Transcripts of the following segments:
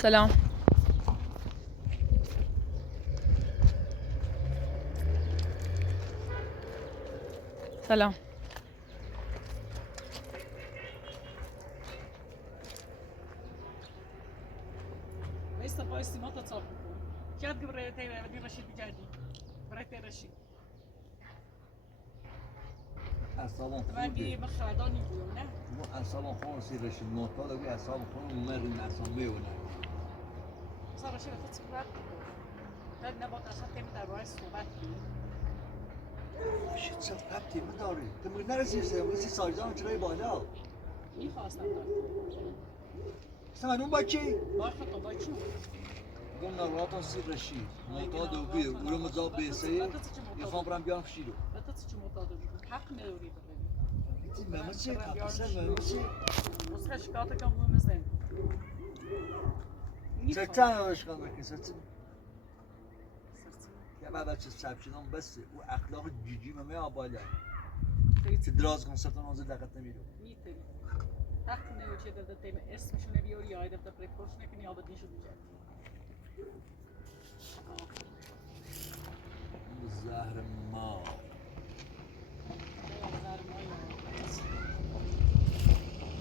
سلام. سلام. وایستا بایستی ما تا صاف میکنم کرد که برای تایی رشید بگردی برای تایی رشید اعصابم من بیه خورده ما خردانی بیام نه مو اعصابم خورده سی رشید معتاد بی اعصابم خورده ممر نسان بیونه صار رشید تا صحبت بعد نبات اصلا تیم در راه صحبت کنیم رشید چه ربطی نداری تو میگه نرسید رسید سایزان چرای بالا میخواستم دارم اصلا اون با کی؟ با خطا با چون اون ناراحتان سی رشید معتاد و بی او رو مزاب بیسه میخوام برم بیارم شیرو و تو چی معتاد بودی حق نداری ببینی ممه چه؟ کپسه ممه چه؟ بسخه شکایت کم بویم زن سرطان عشقان بکن سرطان یه بعد بچه سب شدم بسه او اخلاق جیجی ممه آباله که دراز کن سرطان آنزه دقت نمیرو میتونی حق نداری چه دلده تیم اسمشونه بیاری یا دلده پریپورش نکنی یا بدیشو بجرد زهر ما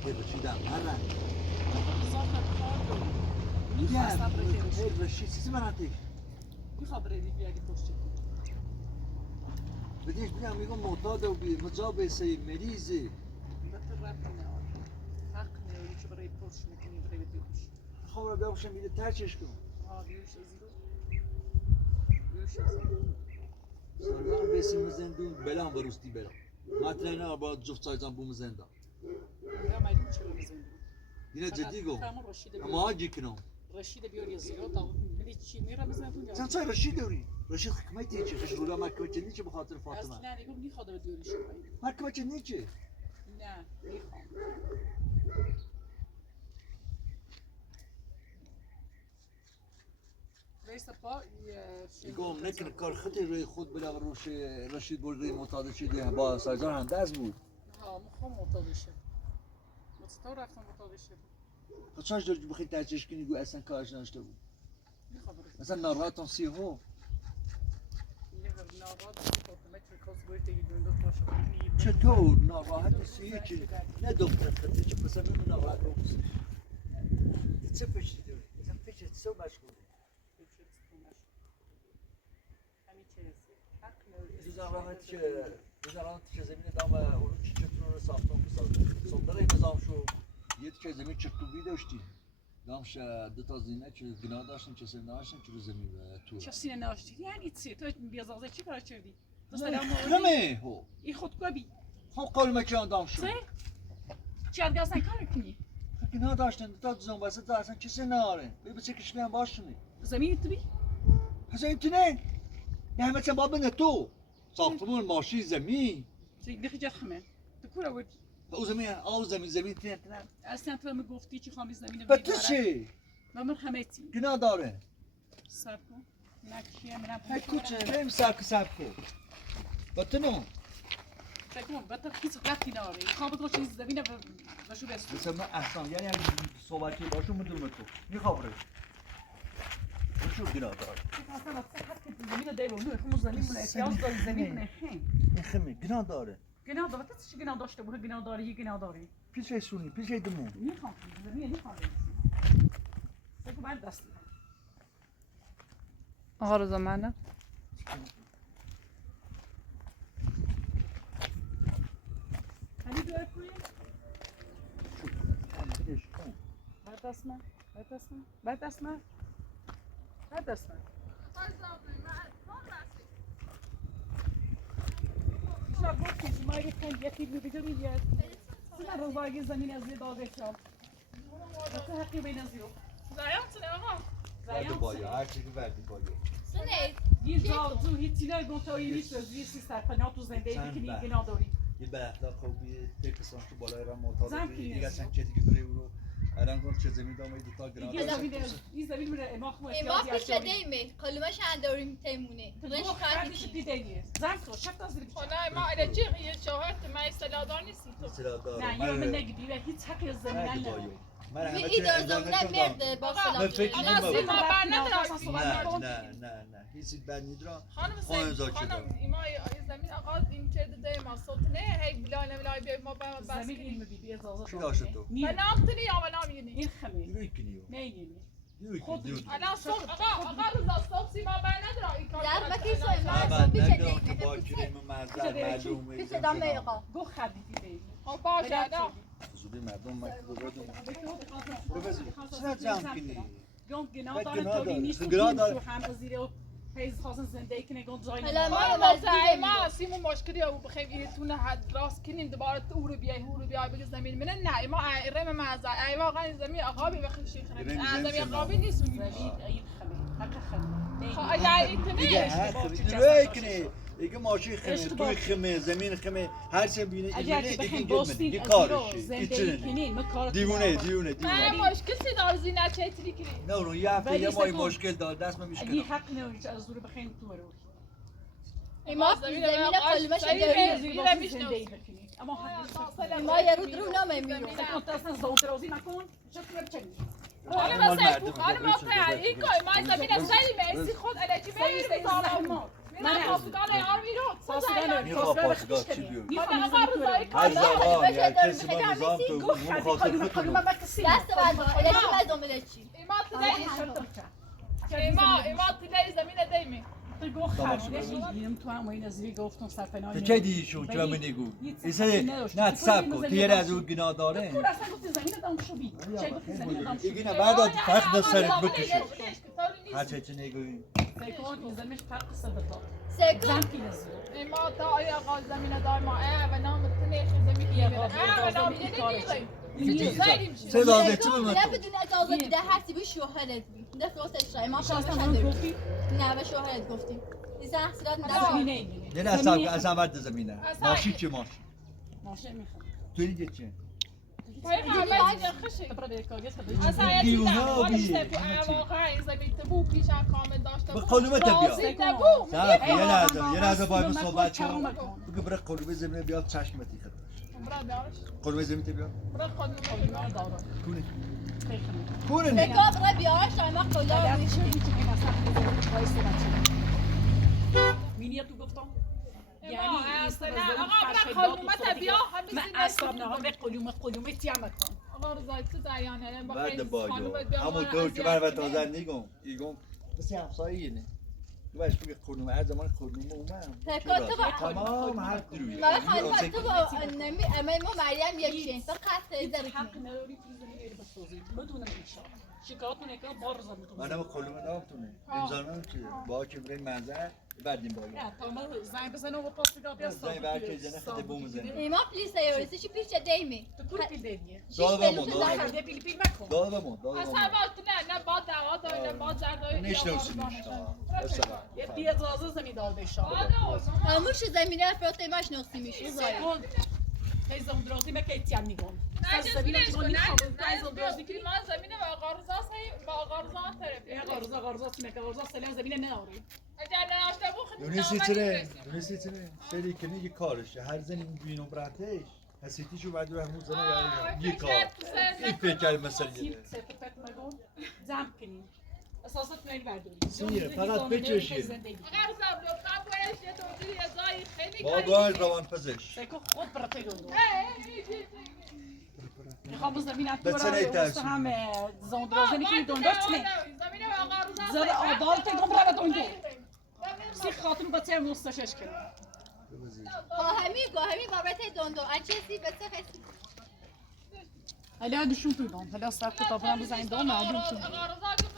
یه رشیدم هرن رشید چیزی من هنتیک میخواه بریدی بیاری پشتی بدیش بگم میگم معتاد و مجاب سی مریضی بطر رب نهار حق نهاری که برای پرش میکنی برای بیوش خواه را بیابشم میده ترچش کن بیوش ازیرو بیوش ازیرو سالان بسیم زندون بلان برستی برام مطلع اینا با جفت سایزان بوم زندان یا مایدون چرا بزندون اینه جدی گو فرمان رشید بیاری اما آجی کنم رشید بیاری ازیرو تا ملی چی میره بزندون یا سن چای رشید داری رشید حکمتی چه خش رولا مکمه چه نیچه بخاطر فاطمه اصلا نگو میخواد به دیوری شو مکمه چه نیچه نه میخوام رئیس پا میگم نکنه کار خطی روی خود بلا روش رشید بردی معتاد شده با سایزان هندز بود ها میخوام معتاد شه مستور رفتم معتاد شه خب چاش داری بخوای ترچش کنی گو اصلا کارش نشته بود میخوام مثلا ناراحتان سی هو چطور ناراحت سی چی نه دختر خطی چه پسر من ناراحت رو بسید چه پشتی داری؟ چه پشتی سو مشغوله دوزن که زمین دام اون چی چطور رو ساختم که صندره نظام شو یه که زمین چطوری داشتی دامش دو تا زینه چه گناه داشتن چه سر داشتن چه رو زمین تو چه سینه ناشتی یعنی چی تو بیازازه چی کار کردی همه هو این خودکوبی خب قول مکان دام شو چی از گاز کار کنی گناه داشتن دو تا زن واسه اصلا کسی ناره ببین چه کشمی هم باشونی زمین تو بی پس این نه نه همه چه باب نه تو ساختمون ماشین زمین چی دخی جات خمه تو کورا ودی او زمین تینه اصلا تو هم گفتی چی خوامی زمین به تو چی؟ من همتی گناه داره سب کن نکشی منم های کوچه نیم سب کن با تو نو فکرم بطر کیس قطعی ناره خواب تو چیز زمین بشو بستو مثلا من اصلا یعنی اگه صحبتی باشون بدون تو میخوام رو بشو گناه داره اصلا زمین داریم اون خمو زمین من احتیاج داری زمین نشین نخمی گناه داره گناه داره تو چی گناه داشته بود گناه داری یه گناه داری پیش سونی پیش دمون میخوام زمین میخوام بگو بعد دست آقا رضا منه خیلی داره کوی شو بعد دست من بعد دست من شب گفتی شما اگه خیلی یکی ببینی بیاد سنا روزای زمین از داده شام بس حقی بین از یو زایانتونه آقا ورد بایا هر چی که وردی بایا سنه یه زاوزو هیچی نه گفتایی نیست از یه سیستر پناه تو زنده ای که گناه داری یه به اخلاق خوبی تکسان تو بالای را معتاد زن بودی کی دیگه نیست. اصلا کتی که بره او رو الان گفت چه زمین دامه دو تا گناه یه زمین داشتن این زمین میره اماخ مو اما احتیاجی پیش دیمه کلمش انداریم تیمونه تو رش خردش خردی پیداییه زن تو شفت از زیر خونه ما الچی یه شهرت ما استعدادار نیستی تو مثلا دارم نه یه من نگیدی و هیچ حقی از زمین مرد نداره بایو من همه این چی ایدار امضا زمینه نکردم. مرد با من فکر سلام نمی‌کنم. سیما بر نه ندارم نه هیچی بد نیدرا خانم امضا سید کردم. خانم ایما زمین آقا این چه ده ما سلطنه هی بلای نمیلای بیا ما بس زمین علم بی اجازه چی داشت تو؟ نیم ناختنی یا نام یعنی این خمی دیروی کنیو نیم دیروی الان صبح آقا روزا صبح سیما بر ندارم این کار لازم کیسو من ما بیچه نگم که دیگه با کریم منظر معلومه پیش دم آقا گو خبیدی بی خب باشه الان فضولی مردم من برو بزنی چرا جمع کنی؟ گم گناه بد داره گناه تولی داره. نیست و گناه گیم داره. شو هم از زیر و پیز خواستن زندگی کنه گم جای حالا نمید. ما ما مزدی ما سیمو مشکلی او بخیم این تونه حد راست کنیم دوباره تو رو بیای هورو بیای بگی زمین منه نه ما رم مزه ای واقعا زمین آقا بی بخیم شیخ زمین آقا نیست زمین این خمی حق خمی خب اگر این دیگه تنه هست دیروی کنی دیگه ماشین خمه عشق توی باشه. خمه زمین خمه هر چه بینه اگر ایمونه که یکی بخیم گل باستین یه از کارشه زندگی ایچنه کنین ما کار دیوونه من مشکل سی دار زینت چه تری کنی نه اونو یه هفته ولی یه ماهی سکون. مشکل دار دست من اگه میشکنم حق نمیشه از دور بخیم تو رو ما زمین قلمش زمین داری از زیر باستین زندگی بکنین اما حق ما یه رو درو نمیمیرو سکون اصلا زودرازی نکن چه بچنی حالا مال مثلا مردم خانم بچه آقا بچه این کار ما زمین سری میسی خود الکی میری بزنم من پاسدار یار میرو پاسدار میخواه پاسدار چی بیو حالا آقا روزای هر کار زمان یا کسی با نظام تو گو اون خبی خاطر خالو خودتون من بکسی دست بعد الکی من دنبال چی ایما تدی ایما تدی زمین دیمی گو خبی میگیم تو هم این از گفتم سرفنای تو چه دیشون چرا منیگو ایسه نه سب کن تو یه از اون گناه داره تو اصلا گفتی زمین دام شو بی چه گفتی زمین دام شو ایگی نه بعد از فقط در سرت بکشه هر چه چه نگویی سکون این زمینش فرق صدتا سکون زم کی نزدو ایما تا آیا آقا زمین دار ما و نام تنی زمین و نام یه سه لازم چه به من نه تو بدون اجازه میده هر چی به شوهرت بی نه فروتش رای ما شاستم خواهش من نداری گفتی نه به شوهرت گفتیم این احسرات زمینه نه این یه نه از اول زمینه ماشی چه ماشی ماشه میخوام تو اینجا چه پای قرمز خشی برای بیکاریت اصلا یه دیوونه چیز بی. ولیش تو واقعا این زمین تبو پیشم کامل داشته به قلومت بیا رازی تبو صاحب یه لحظه باید من صحبت کنم بگو برای قلوب زمین بیاد چشمتی خد برا دارش قلوب زمین تی بیا برا خود کونه خیلی کونه نه سکون برای بیارش رای ما کلا میشیم مینیه تو گفتم یعنی یعنی اصلا این آقا برا خود بیا همین من اصلا نه به قلوم تیام کن آقا رضای تو زیانه با بعد باجو همون طور که من و تازه نیگم ایگم بسی همسایی نه تو باش بگی قلوم هر زمان قلوم اومم سکون تو با تمام هر دروی ما خانم تو با نمی اما ما مریم یکیه فقط زمین حق نداری تو زمین بسازی بدون ایشان شکایت نکنه بار زمین منم قلوم نامتونه امضا چه با که برای منظر بعدیم باید نه تا ما زنگ بزنه و پاس بگاه بیا زنگ برکه زنه خیلی بوم زنه ایما پلیس ایوریسی چی پیش دیمی تو کل پیل دیگه دادا بمون یه پیل پیل مکن دادا بمون اصلا نه با دعوا داره نه با زردای نشنوسیمش یه بی اجازه زمین دار بشا خاموش زمینه افراط ایماش نقصی میشه سکون تیزم درازی مکه تیام نیگم نه سر زمین جسمینش تو کن میخوام نه تیزم درازی کنی ما زمینه با غارزا سی با غارزا یا طرف غارزا مکه غارزا سلام زمین نهاری اگر نرفته بو خیلی دونستی چره سری کنی یه کارشه هر زنی بینو براتش حسیتیشو بعد رو همون زنه یه کار این فکر مثلا تیم سه پت مگون زم کنیم اساسات نگی برداری سیه فقط بچشی اگر زبلو قبولش یه دوری یه جایی خیلی بابا روان پزش سکو خود برای دو میخوام زمین تو بچه را هم زندرازی میکنی دونداست نه زمینه با غارزا زد آدار تگم برای دوندو سی خاطر بچه مستشش کنیم گاهمی بابت دوندو اچسی بچه خیلی هلا دشون تو دون هلا ساعت طبعا بزنین دون معلوم شد غارزا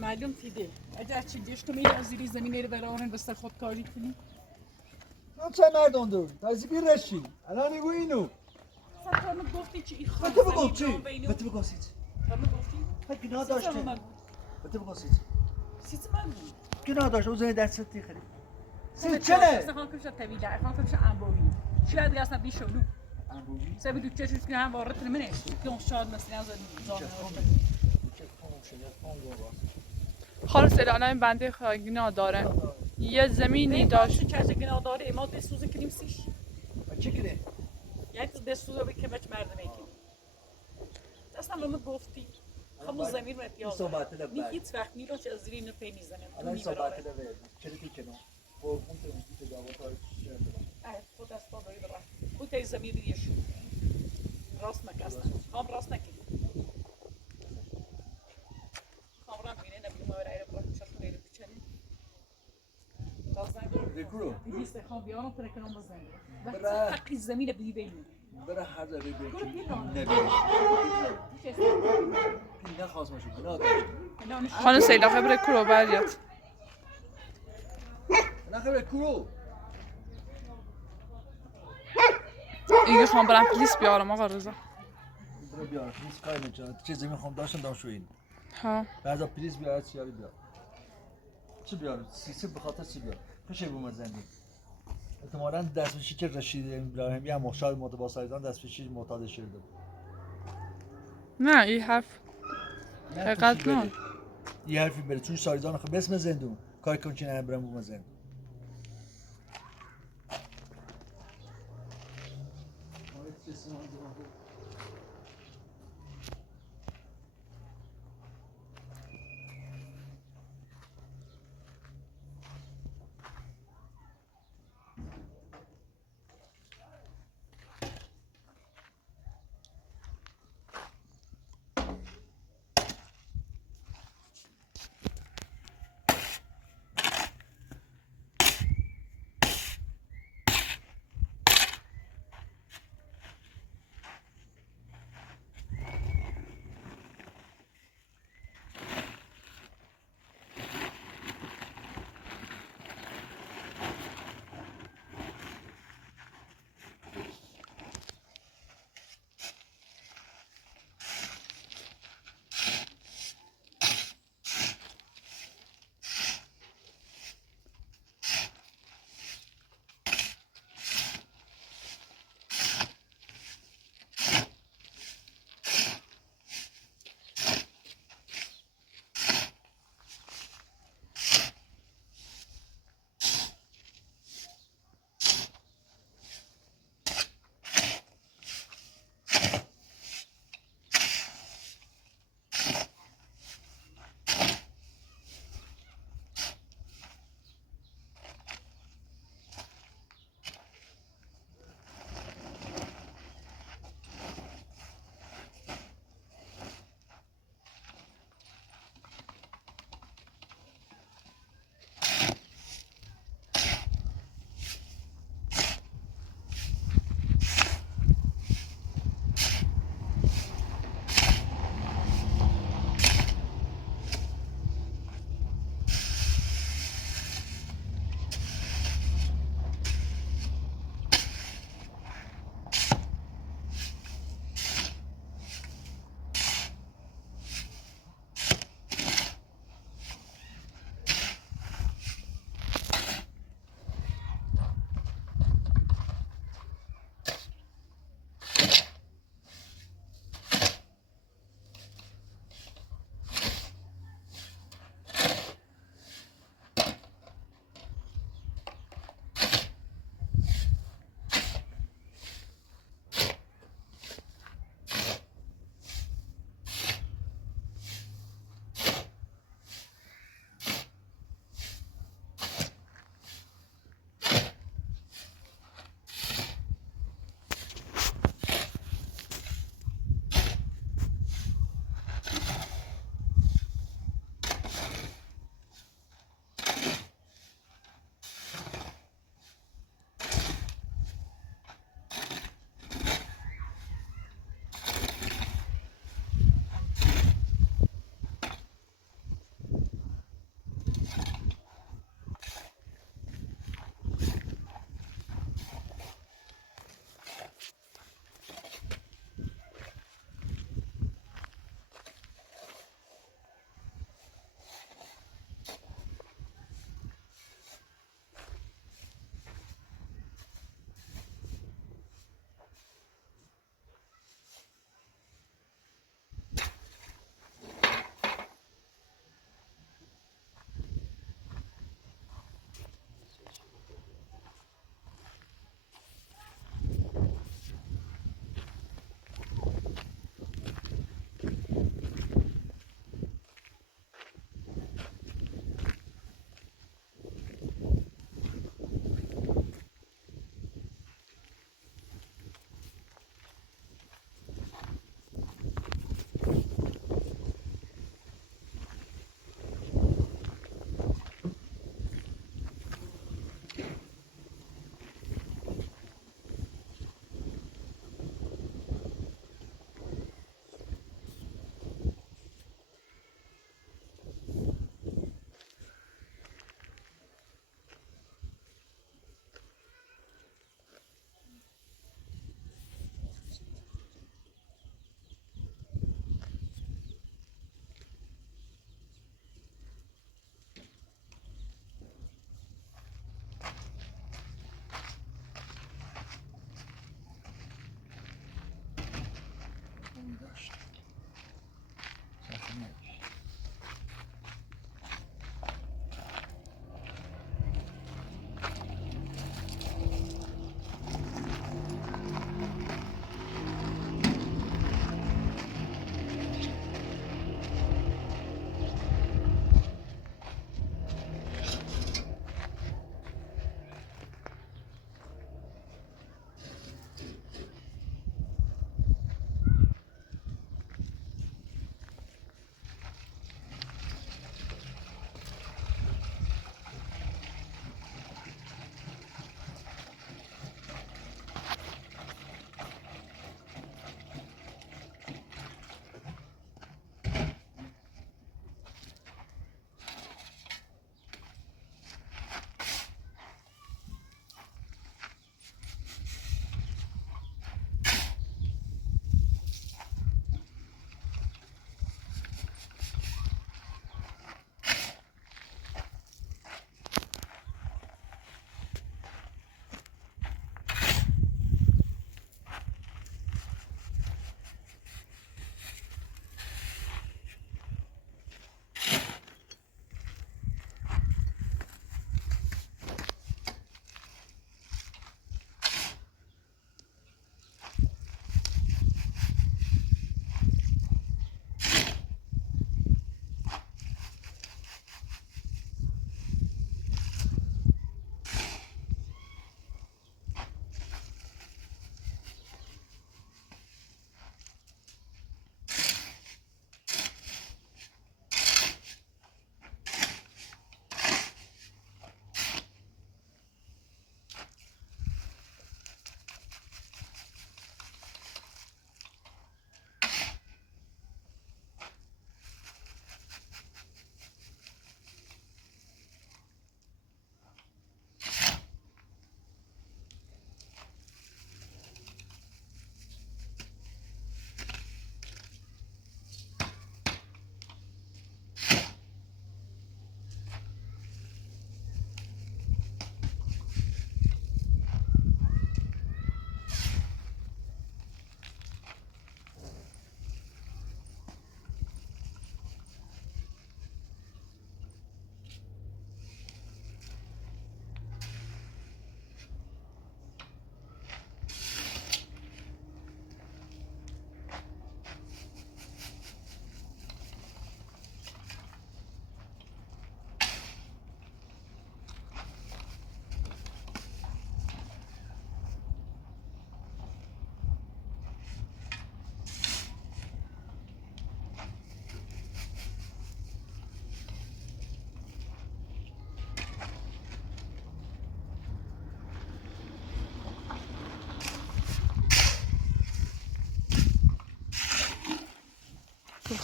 معلوم فیده اگر چی دیش تو میری از زیر زمین رو برارن بس خود کاری کنی نه چه مردم دور تازی بی رشی الان نگو اینو سرکار گفتی چی این بته بگو چی بته بگو سیت تو گفتی ها گناه داشته بته بگو سیت سیت من گناه داشته اوزه دستت تیخری سیت چه چنه خان کش طویله خان کش انبوی شو ادري اصلا بيشولو سبب دو تشوش كنا هم وارد منه كون شاد مثلا زاد خالص الان بنده خواهی داره یه زمینی داشت چه گنا داره ما به سوز کنیم سیش چه کنه یعنی به سوز به که بچ مردم میکنیم اصلا به من گفتی همون زمین رو این اتیاز صحبت نی لبک هیچ وقت نیرو چه از زیر اینو پی میزنم تو الان نی صحبت براره لبک چرتی کنو قربون تو میگی تجاوز های خود از تو داری برای خود ای زمین دیش راست نکستن خام راست نکی خام را مینه نبیم برای رو برای چشم نیرو بچنی ریکرو بیست خام بیارم پر کنم بزنی برای- وقتی حقی زمین بی بینی برای هر ذره برو بیرون بیرون. نبینی پی نخواست مشو بنا داشت خانم سیدا خبر کرو بریات نخبه کرو ایگه خواهم برم پلیس بیارم آقا رضا برو بیار پلیس کاری نمی‌کنه چه زمین خواهم داشتم دام شو این ها بعضا پلیس بیار سیاری بیار چی بیار سیسی به خاطر چی بیار خوشه بوم زندگی احتمالاً دستفشی که رشید ابراهیمی هم شاید متباسایدان دستفشی معتاد شده نه این حرف حقیقت نه یه حرفی بره چون سایدان خب بسم زندون کاری کن که نه برم بوم زندون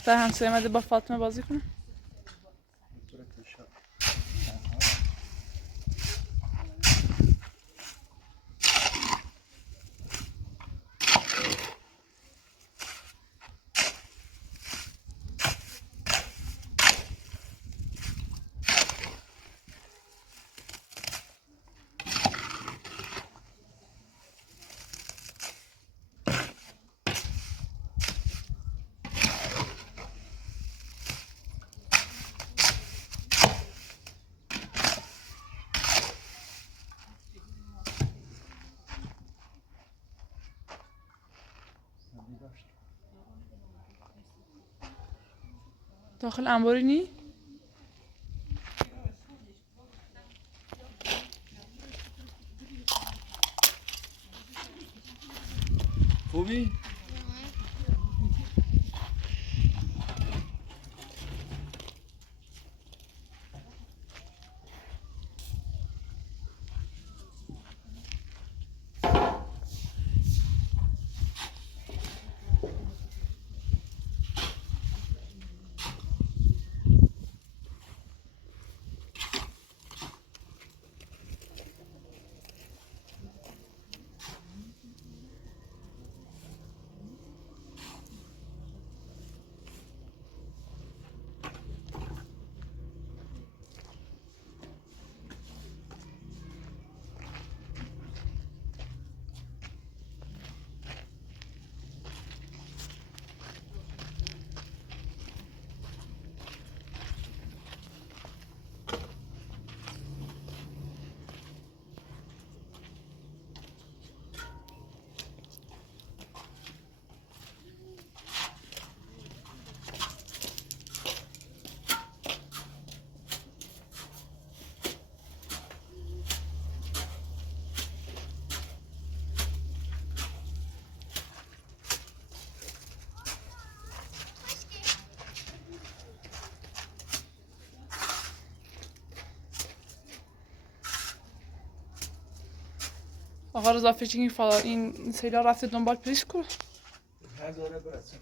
دختر همسایه اومده با فاطمه بازی کنه. داخل انباری نی؟ خوبی؟ آقا رضا فکر این سیلا رفته دنبال پلیس کو؟ هر داره برسن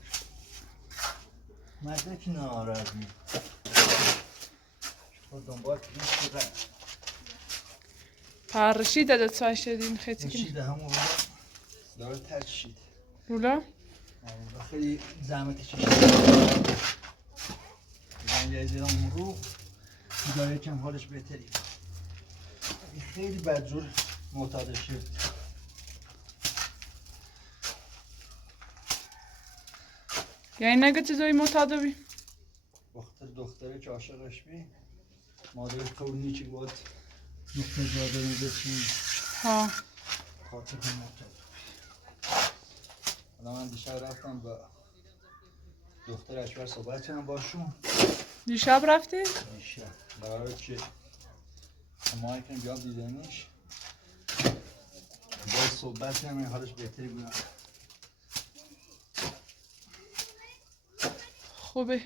مدرک ناراضی خود دنبال پلیس رفت پرشید داده سای شدین خیلی شید همون داره ترشید رولا؟ خیلی زحمت کشید زنگ از اون رو داره کم حالش بهتری خیلی بدجور معتاد شد یعنی نگه چیزایی معتاد بی؟ دختره که عاشقش بی مادرش طور چی بود دختر جاده میده چی ها خاطر معتاد حالا من دیشب رفتم با دخترش بر صحبت کردم باشون دیشب رفتی؟ دیشب قراره که ما یکم بیاد دیدنش باید صحبت کردم حالش بهتری بود خوبه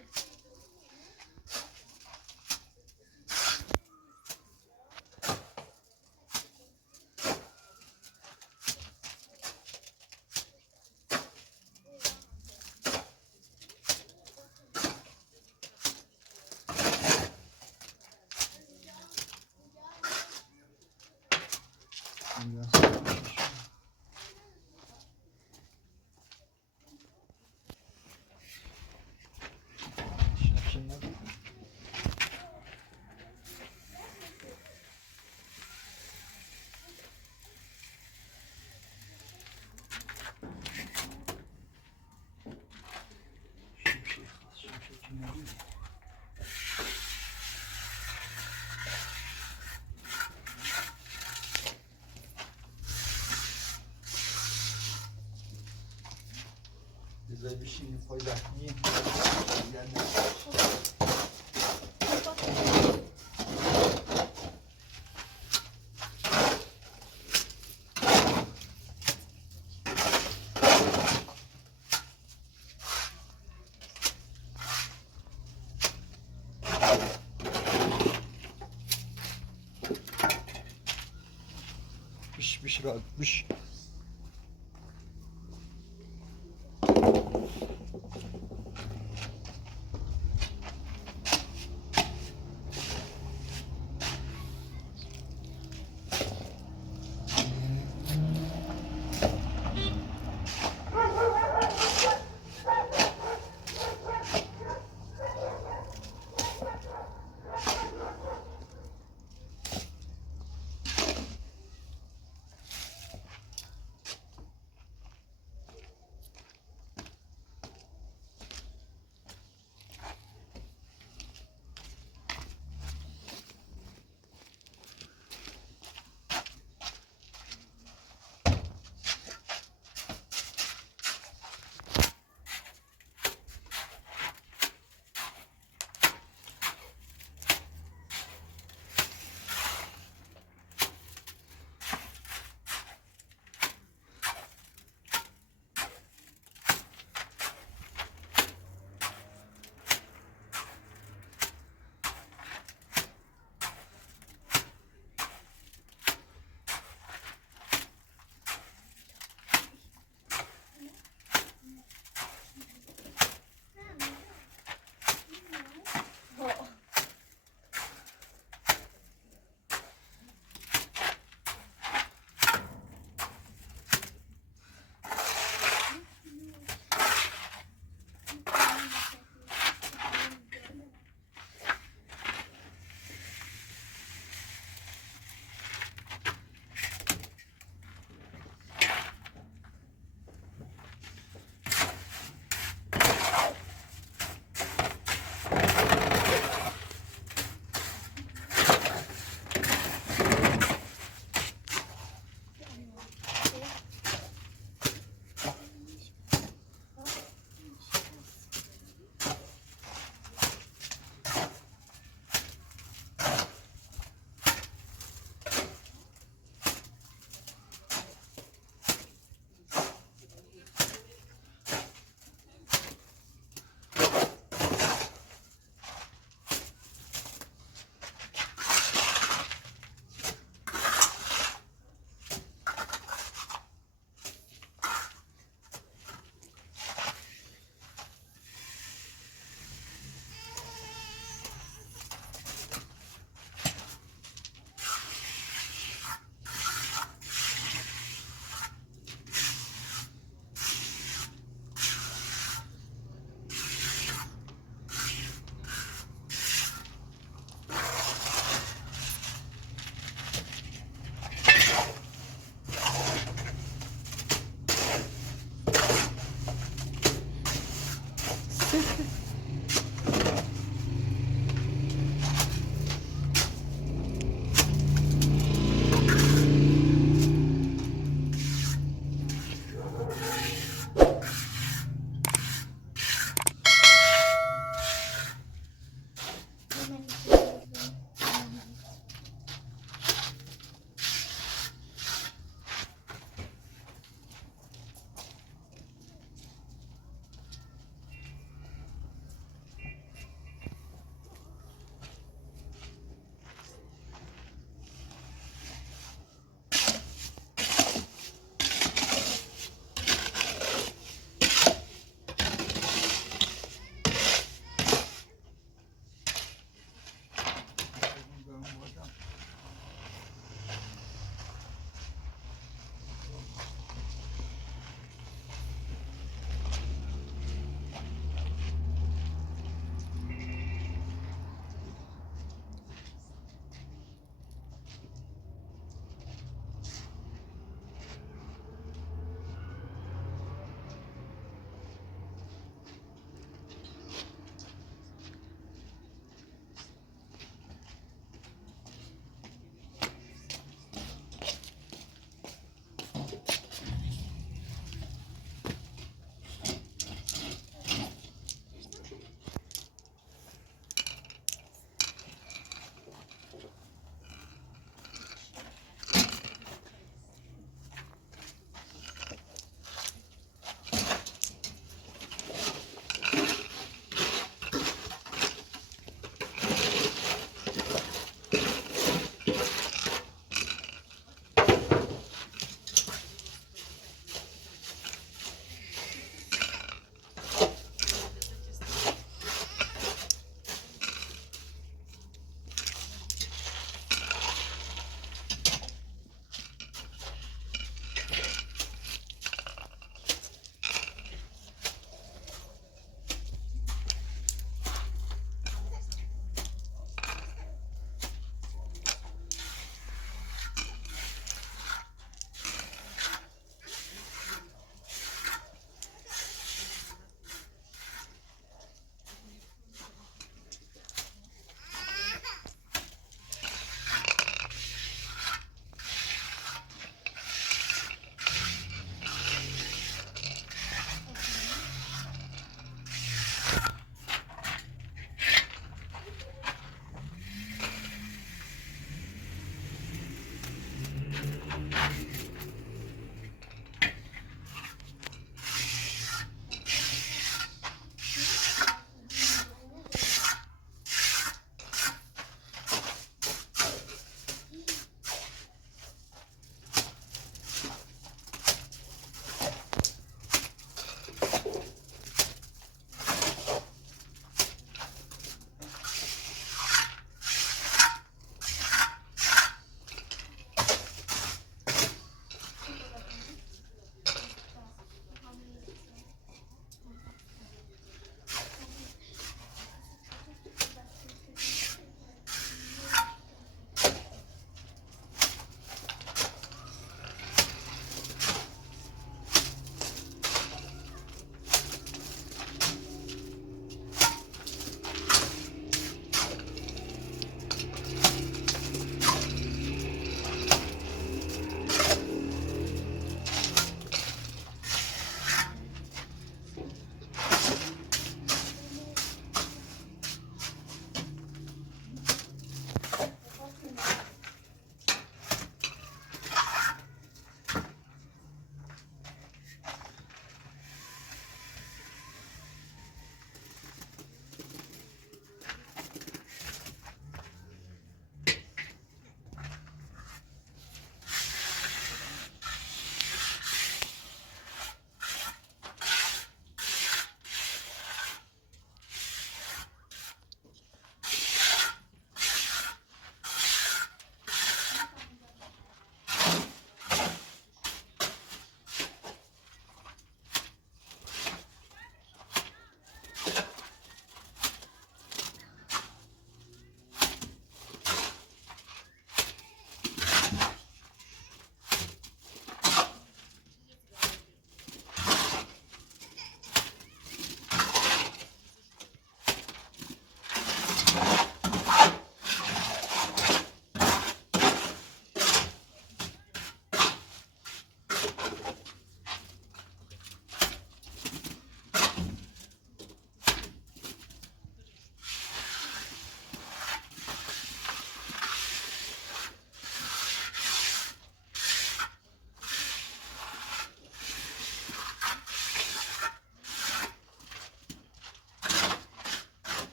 بذاری بشینی پای زخمی بش راد بش